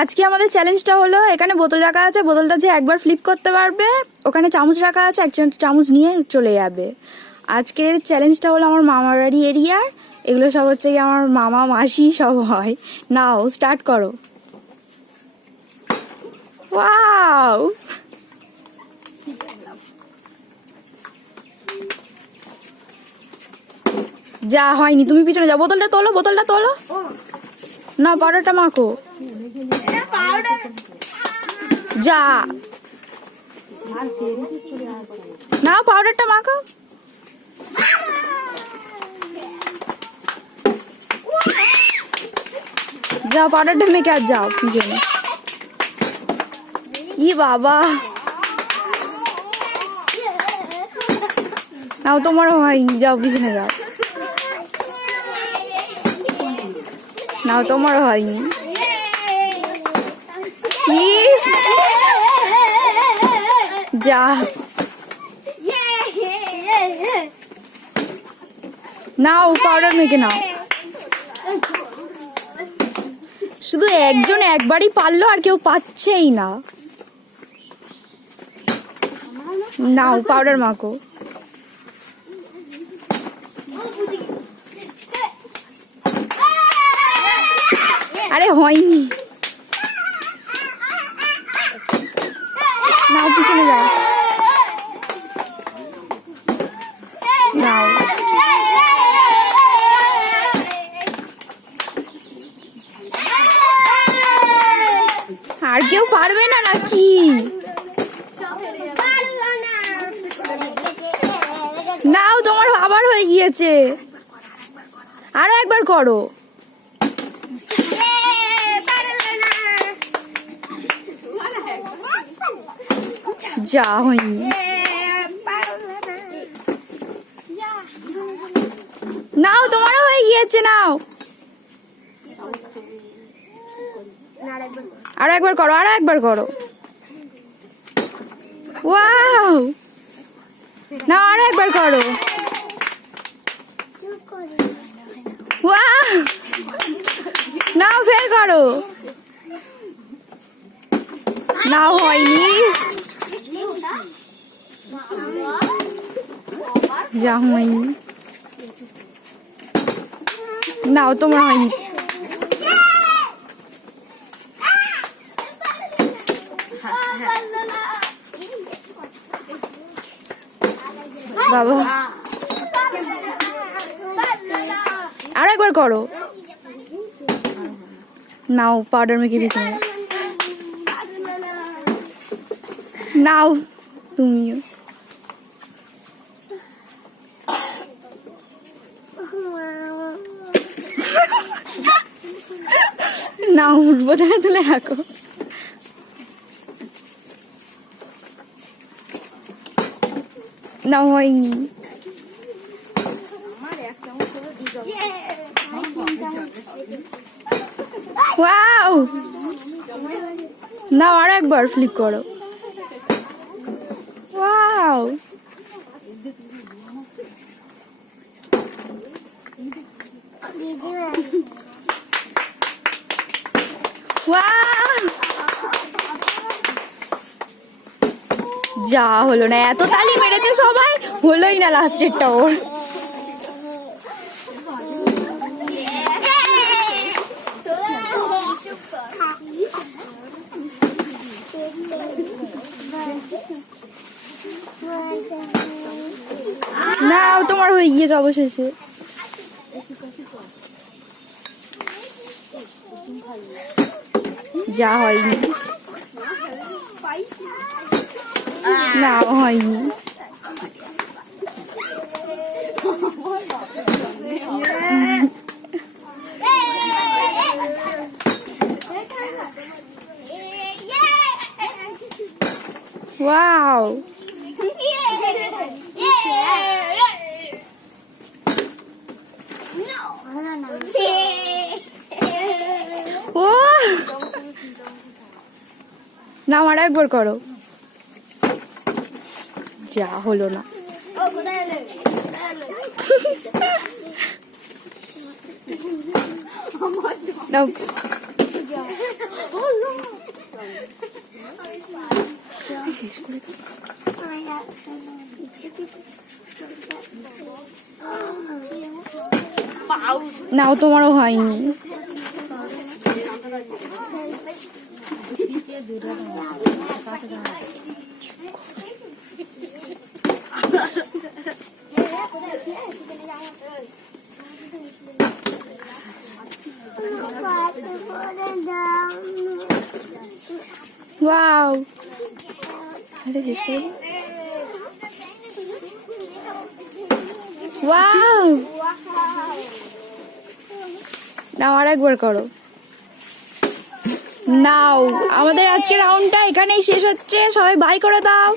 আজকে আমাদের চ্যালেঞ্জটা হলো এখানে বোতল রাখা আছে বোতলটা যে একবার ফ্লিপ করতে পারবে ওখানে চামচ রাখা আছে একজন চামচ নিয়ে চলে যাবে। আজকের চ্যালেঞ্জটা হলো আমার মামার বাড়ি এরিয়ার এগুলো সব হচ্ছে গিয়ে আমার মামা মাসি সব হয়। নাও স্টার্ট করো। ওয়াও যা হয়নি তুমি পিছনে যাও বোতলটা তোলো বোতলটা তোলো। না পাউডারটা মাখো। যা। না পাউডারটা মাখো। যাও পাউডারটা মেখে আর যাও পিছনে ই বাবা। নাও, তোমারও হয়নি, যাও, পিছনে যাও। নাও, তোমারও হয়নি। যা। নাও পাউডার মেখে নাও। শুধু একজন একবারই পারল আর কেউ পাচ্ছেই না। নাও পাউডার মাখো। আরে হয়নি নাও পিছনে যাও নাও আর কেউ পারবে না নাকি? নাও, তোমার আবার হয়ে গিয়েছে। আরও একবার করো। যা হয়নি। নাও, তোমারও হয়ে গিয়েছে, নাও। আরও একবার করো, আরও একবার করো। নাও, আরও একবার করো। নাও, ফের করো। নাও হয়নি যা হয়নি নাও তোমার হয়নি বাবা। আর একবার করো। নাও পাউডার মেখে পিছনে নাও তুমিও। নাও বোতলে তুলে রাখো। নাও হয়নি। নাও আর একবার ফ্লিপ করো ওয়াও ওয়াও যা হলো না, এত তালি মেরেছে সবাই? হলোই না লাস্টেরটা ওর। নাও, তোমার হয়ে গিয়েছে অবশেষে। যা হয়নি না হয়নি ওয়াও ও না আমার একবার করো। যা হলো না। নাও তোমারও হয়নি। ওয়াও। আরে শেষ ওয়াও। নাও আর একবার করো। নাও আমাদের আজকে রাউন্ডটা এখানেই শেষ হচ্ছে। সবাই বাই করে দাও।